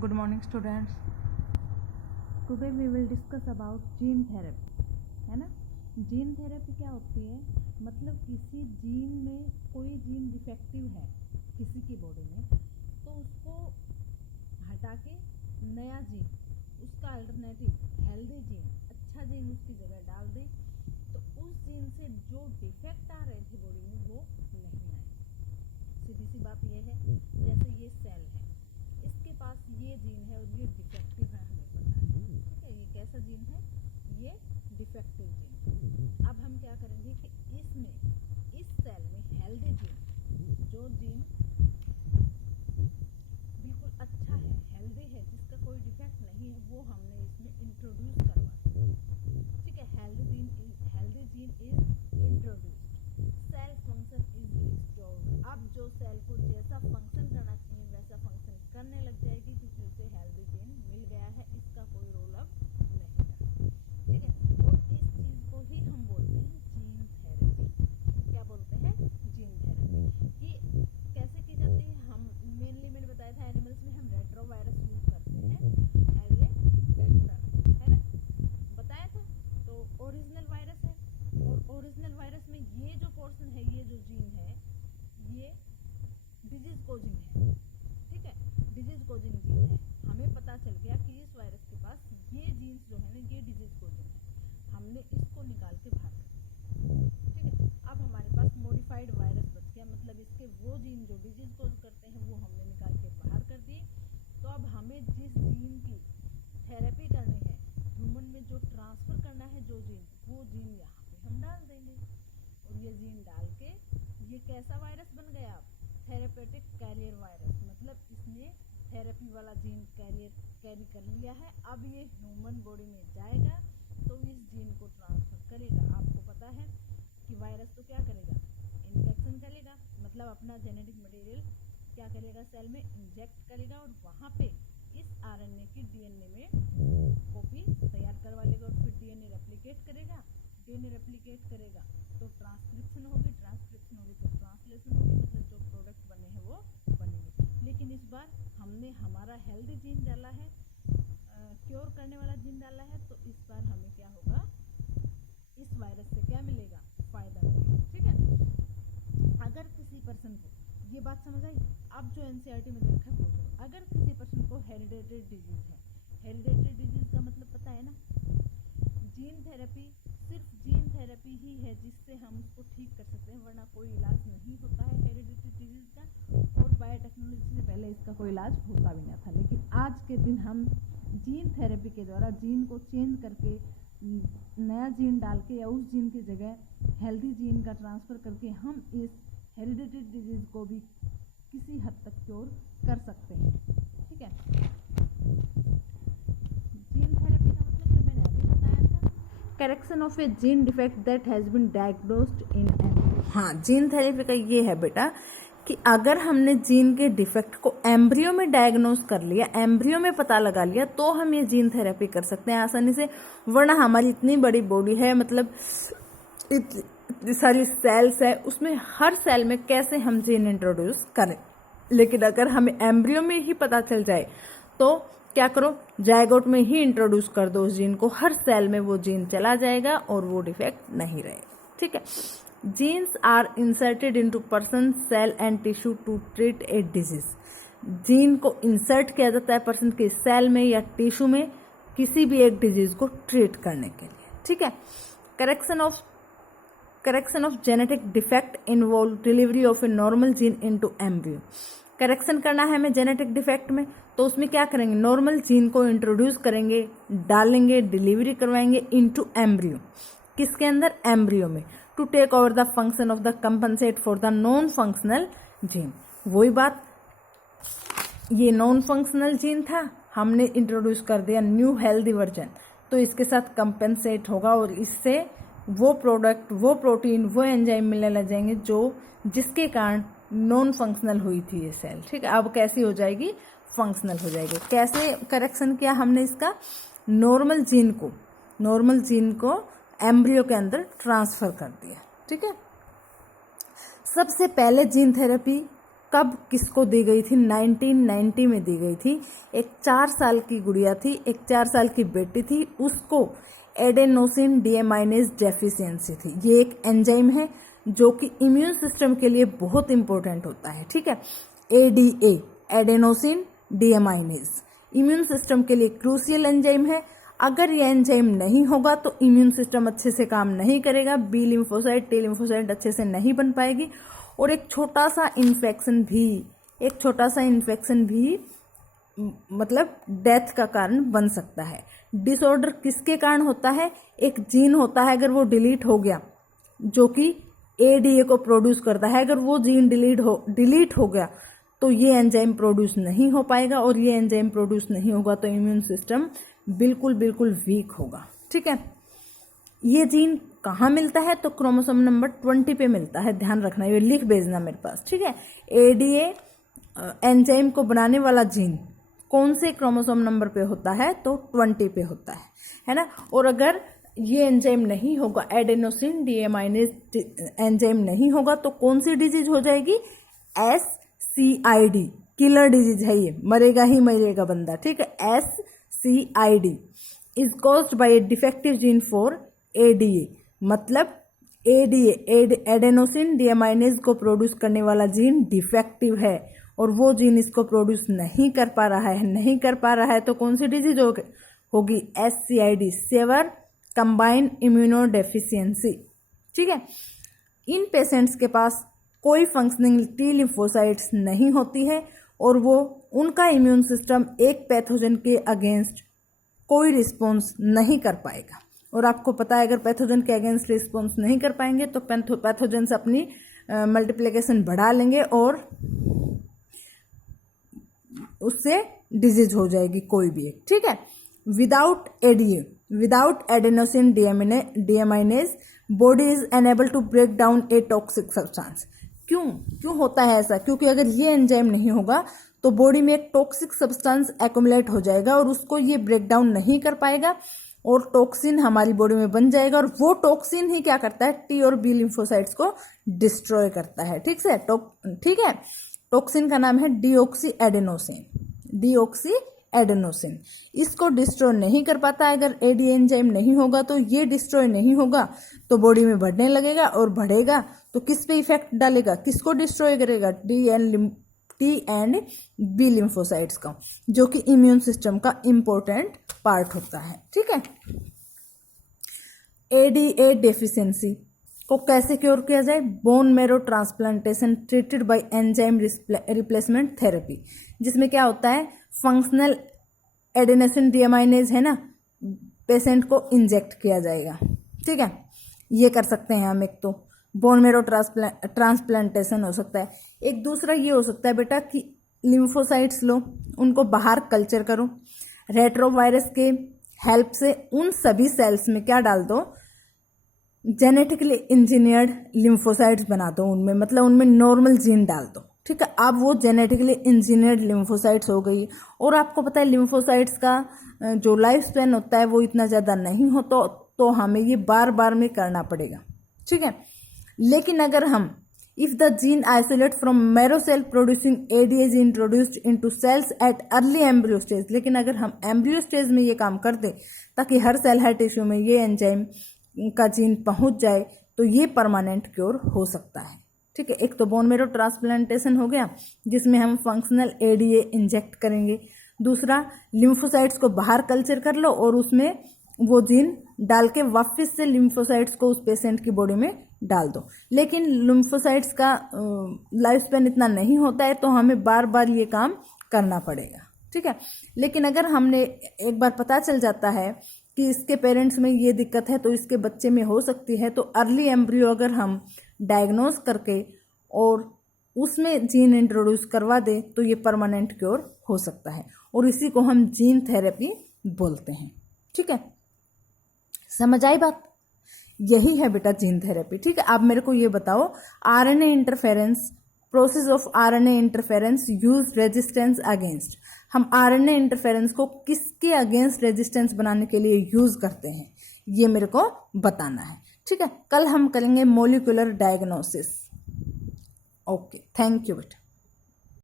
Good morning students. Today we will discuss about gene therapy, है ना। Gene therapy क्या होती है, मतलब किसी जीन में कोई जीन डिफेक्टिव है किसी की बॉडी में, तो उसको हटा के नया जीन, उसका अल्टरनेटिव हेल्दी जीन, अच्छा जीन उसकी जगह डाल दें, तो उस जीन से जो डिफेक्ट आ रहे थे बॉडी में वो नहीं आए। सीधी सी बात यह है, जैसे ये सेल है, इसके पास ये जीन है और ये डिफेक्टिव है, हमें पता है, ठीक है। ये कैसा जीन है, ये डिफेक्टिव जीन। अब हम क्या करेंगे कि इसमें, इस सेल में हेल्दी जीन, जो जीन बिल्कुल अच्छा है, हेल्दी है, जिसका कोई डिफेक्ट नहीं है, वो हमने इसमें इंट्रोड्यूस करवा, ठीक है। Healthy gene is introduced, cell function is restored. अब जो सेल को जैसा फंक्शन करना चाहिए वैसा फंक्शन करने लग जाएगी, क्योंकि उसे हेल्दी जीन मिल गया है, इसका कोई रोल अब नहीं रहा, ठीक है। और इस चीज को ही हम बोलते हैं जीन थेरेपी। क्या बोलते हैं? Gene therapy. ये कैसे की जाती है? हम मेनली मैंने बताया था एनिमल्स में हम रेट्रोवायरस यूज करते हैं एज ए वेक्टर, है ना, बताया था। तो ओरिजिनल वायरस है, और ओरिजिनल वायरस में ये जो पोर्शन है, ये जो जीन है, ये डिजीज कोजिंग है, ठीक है, डिजीज कोजिंग जीन है। हमें पता चल गया कि इस वायरस के पास ये जीन्स जो है ना, ये डिजीज कोजिंग है, हमने इसको निकाल के बाहर कर दिया, ठीक है। अब हमारे पास मॉडिफाइड वायरस बच गया, मतलब इसके वो जीन जो डिजीज कोज करते हैं वो हमने निकाल के बाहर कर दिए। तो अब हमें जिस जीन की थेरेपी करनी है, ह्यूमन में जो ट्रांसफर करना है जो जीन, वो जीन यहाँ पे हम डाल देंगे, और ये जीन डाल के ये कैसा वायरस बन गया? अब थेरेपेटिक कैरियर वायरस, मतलब इसने थेरेपी वाला जीन कैरी कर लिया है। अब ये ह्यूमन बॉडी में जाएगा तो इस जीन को ट्रांसफर करेगा। आपको पता है कि वायरस तो क्या करेगा? इन्फेक्शन करेगा, मतलब अपना जेनेटिक मटेरियल क्या करेगा? सेल में इंजेक्ट करेगा, और वहाँ पे इस आरएनए की डीएनए में कॉपी तैयार करवा लेगा, और फिर डीएनए रेप्लिकेट करेगा। डीएनए रेप्लिकेट करेगा तो ट्रांसक्रिप्शन होगी, ट्रांसक्रिप्शन होगी तो ट्रांसलेशन होगी, मतलब जो प्रोडक्ट बने हैं वो बनेंगे। लेकिन इस बार हमने हमारा हेल्दी जीन डाला है, क्योर करने वाला जीन डाला है, तो इस बार हमें क्या होगा? इस वायरस से क्या मिलेगा? फायदा मिलेगा, ठीक है। अगर किसी पर्सन को, ये बात समझ आई? अब जो एनसीईआरटी में दे रखा है वो करो। अगर किसी पर्सन को हेरिडेटरी डिजीज है, हेरिडेटरी डिजीज का मतलब पता है ना, जीन थेरेपी, सिर्फ जीन थेरेपी ही है जिससे हम उसको ठीक कर सकते हैं, वरना कोई इलाज नहीं होता है हेरिडेटरी डिजीज का। और बायोटेक्नोलॉजी से पहले इसका कोई इलाज होता भी नहीं था, लेकिन आज के दिन हम जीन थेरेपी के द्वारा जीन को चेंज करके, नया जीन डाल के, या उस जीन की जगह हेल्दी जीन का ट्रांसफ़र करके हम इस हेरिडेटरी डिजीज को भी किसी हद तक क्योर कर सकते हैं, ठीक है। जीन थेरेपी का मतलब जो मैंने अभी बताया था, correction of a gene defect that has been diagnosed in embryo. हाँ, जीन थेरेपी का ये है बेटा कि अगर हमने जीन के डिफेक्ट को एम्ब्रियो में डायग्नोस कर लिया, एम्ब्रियो में पता लगा लिया, तो हम ये जीन थेरेपी कर सकते हैं आसानी से। वरना हमारी इतनी बड़ी बॉडी है, मतलब इतनी सारी सेल्स है, उसमें हर सेल में कैसे हम जीन इंट्रोड्यूस करें। लेकिन अगर हमें एम्ब्रियो में ही पता चल जाए तो क्या करो? जायगोट में ही इंट्रोड्यूस कर दो उस जीन को, हर सेल में वो जीन चला जाएगा और वो डिफेक्ट नहीं रहेगा, ठीक है। Genes are inserted into person cell and tissue to treat a disease. Gene को इंसर्ट किया जाता है पर्सन के सेल में या टिश्यू में किसी भी एक डिजीज को ट्रीट करने के लिए, ठीक है। Correction of genetic defect involve delivery of a normal gene into embryo. Correction करना है हमें जेनेटिक डिफेक्ट में, तो उसमें क्या करेंगे? नॉर्मल जीन को इंट्रोड्यूस करेंगे, डालेंगे, डिलीवरी करवाएंगे इनटू एम्ब्रियो। किसके अंदर? एम्ब्रियो में। To take over the function of the compensate for the non functional gene. वही बात, ये नॉन फंक्शनल जीन था, हमने इंट्रोड्यूस कर दिया न्यू हेल्दी वर्जन, तो इसके साथ कंपनसेट होगा, और इससे वो प्रोडक्ट, वो प्रोटीन, वो एंजाइम मिलने लग जाएंगे जो जिसके कारण नॉन फंक्शनल हुई थी ये सेल, ठीक है। अब कैसी हो जाएगी? फंक्शनल हो जाएगी। कैसे करेक्शन किया हमने इसका? नॉर्मल जीन को एम्ब्रियो के अंदर ट्रांसफर कर दिया, ठीक है। सबसे पहले जीन थेरेपी कब किसको दी गई थी? 1990 में दी गई थी। एक 4 साल की गुड़िया थी, एक 4 साल की बेटी थी, उसको एडेनोसिन डीएमाइनेज डेफिशिएंसी थी। ये एक एंजाइम है जो कि इम्यून सिस्टम के लिए बहुत इंपॉर्टेंट होता है, ठीक है। ADA, adenosine deaminase, immune system के लिए क्रूशियल एंजाइम है। अगर ये एंजाइम नहीं होगा तो इम्यून सिस्टम अच्छे से काम नहीं करेगा, बी लिम्फोसाइट, टी लिम्फोसाइट अच्छे से नहीं बन पाएगी, और एक छोटा सा इन्फेक्शन भी मतलब डेथ का कारण बन सकता है। डिसऑर्डर किसके कारण होता है? एक जीन होता है, अगर वो डिलीट हो गया जो कि एडीए को प्रोड्यूस करता है, अगर वो जीन डिलीट हो गया तो ये एंजाइम प्रोड्यूस नहीं हो पाएगा, और ये एंजाइम प्रोड्यूस नहीं होगा तो इम्यून सिस्टम बिल्कुल वीक होगा, ठीक है। ये जीन कहाँ मिलता है? तो क्रोमोसोम नंबर 20 पे मिलता है, ध्यान रखना, ये लिख भेजना मेरे पास, ठीक है। एडीए एंजाइम को बनाने वाला जीन कौन से क्रोमोसोम नंबर पे होता है? तो 20 पे होता है ना। और अगर ये एंजाइम नहीं होगा, एडेनोसिन डीएमाइनेज एंजाइम नहीं होगा तो कौन सी डिजीज हो जाएगी? SCID, किलर डिजीज है ये, मरेगा ही मरेगा बंदा, ठीक है। SCID is caused by A defective gene for ADA, मतलब एडीए एडेनोसिन डीएमाइनेज को प्रोड्यूस करने वाला जीन डिफेक्टिव है और वो जीन इसको प्रोड्यूस नहीं कर पा रहा है तो कौन सी डिजीज होगी? SCID, severe combined immunodeficiency, ठीक है। इन पेशेंट्स के पास कोई फंक्शनिंग टी लिम्फोसाइट्स नहीं होती है और वो उनका इम्यून सिस्टम एक पैथोजन के अगेंस्ट कोई रिस्पॉन्स नहीं कर पाएगा। और आपको पता है अगर पैथोजन के अगेंस्ट रिस्पॉन्स नहीं कर पाएंगे तो पैथोजन से अपनी मल्टीप्लिकेशन बढ़ा लेंगे और उससे डिजीज हो जाएगी कोई भी एक, ठीक है। Without adenosine deaminase body is unable to break down a toxic substance. क्यों होता है ऐसा? क्योंकि अगर ये एंजाइम नहीं होगा तो बॉडी में एक टॉक्सिक सब्सटेंस एक्युमुलेट हो जाएगा और उसको ये ब्रेक डाउन नहीं कर पाएगा और टॉक्सिन हमारी बॉडी में बन जाएगा, और वो टॉक्सिन ही क्या करता है? टी और बी लिम्फोसाइट्स को डिस्ट्रॉय करता है, ठीक है। टॉक्सिन का नाम है डीऑक्सी इसको डिस्ट्रॉय नहीं कर पाता। अगर एडी एंजाइम नहीं होगा तो ये डिस्ट्रॉय नहीं होगा तो बॉडी में बढ़ने लगेगा, और बढ़ेगा तो किस पे इफेक्ट डालेगा? किसको डिस्ट्रॉय करेगा? टी एंड बी लिम्फोसाइट्स का, जो कि इम्यून सिस्टम का इंपॉर्टेंट पार्ट होता है, ठीक है। एडीए डेफिशिएंसी को कैसे क्योर किया जाए? Bone marrow transplantation treated by enzyme replacement therapy, जिसमें क्या होता है? फंक्शनल एडेनोसिन डीएमाइनेज है ना, पेशेंट को इंजेक्ट किया जाएगा, ठीक है। ये कर सकते हैं हम, एक तो बोन मैरो ट्रांसप्लांटेशन हो सकता है। एक दूसरा ये हो सकता है बेटा कि लिम्फोसाइट्स लो, उनको बाहर कल्चर करो, रेट्रोवायरस के हेल्प से उन सभी सेल्स में क्या डाल दो? जेनेटिकली इंजीनियर्ड लिम्फोसाइट्स बना दो उनमें, मतलब उनमें नॉर्मल जीन डाल दो, ठीक है। अब वो जेनेटिकली इंजीनियर्ड लिम्फोसाइट्स हो गई। और आपको पता है लिम्फोसाइट्स का जो लाइफ स्पैन होता है वो इतना ज़्यादा नहीं हो तो हमें ये बार में करना पड़ेगा, ठीक है। लेकिन अगर हम if the gene isolate from marrow cell producing ADA is introduced into cells at early embryo stage, लेकिन अगर हम एम्ब्रियो स्टेज में ये काम कर दें ताकि हर सेल हर टिश्यू में ये एंजाइम का जीन पहुंच जाए तो ये परमानेंट क्योर हो सकता है, ठीक है। एक तो बोन मैरो ट्रांसप्लांटेशन हो गया जिसमें हम फंक्शनल एडीए इंजेक्ट करेंगे, दूसरा लिम्फोसाइट्स को बाहर कल्चर कर लो और उसमें वो जीन डाल के वापस से लिम्फोसाइट्स को उस पेशेंट की बॉडी में डाल दो। लेकिन लिम्फोसाइट्स का लाइफ स्पैन इतना नहीं होता है तो हमें बार ये काम करना पड़ेगा, ठीक है। लेकिन अगर हमने एक बार पता चल जाता है कि इसके पेरेंट्स में ये दिक्कत है तो इसके बच्चे में हो सकती है, तो अर्ली एम्ब्रियो अगर हम डायग्नोज करके और उसमें जीन इंट्रोड्यूस करवा दें तो ये परमानेंट क्योर हो सकता है, और इसी को हम जीन थेरेपी बोलते हैं, ठीक है। समझ आई बात? यही है बेटा जीन थेरेपी, ठीक है। आप मेरे को ये बताओ, RNA interference, process of RNA interference use resistance against, हम आरएनए इंटरफेरेंस को किसके अगेंस्ट रेजिस्टेंस बनाने के लिए यूज करते हैं, ये मेरे को बताना है, ठीक है। कल हम करेंगे molecular diagnosis. Okay, thank you बेटा।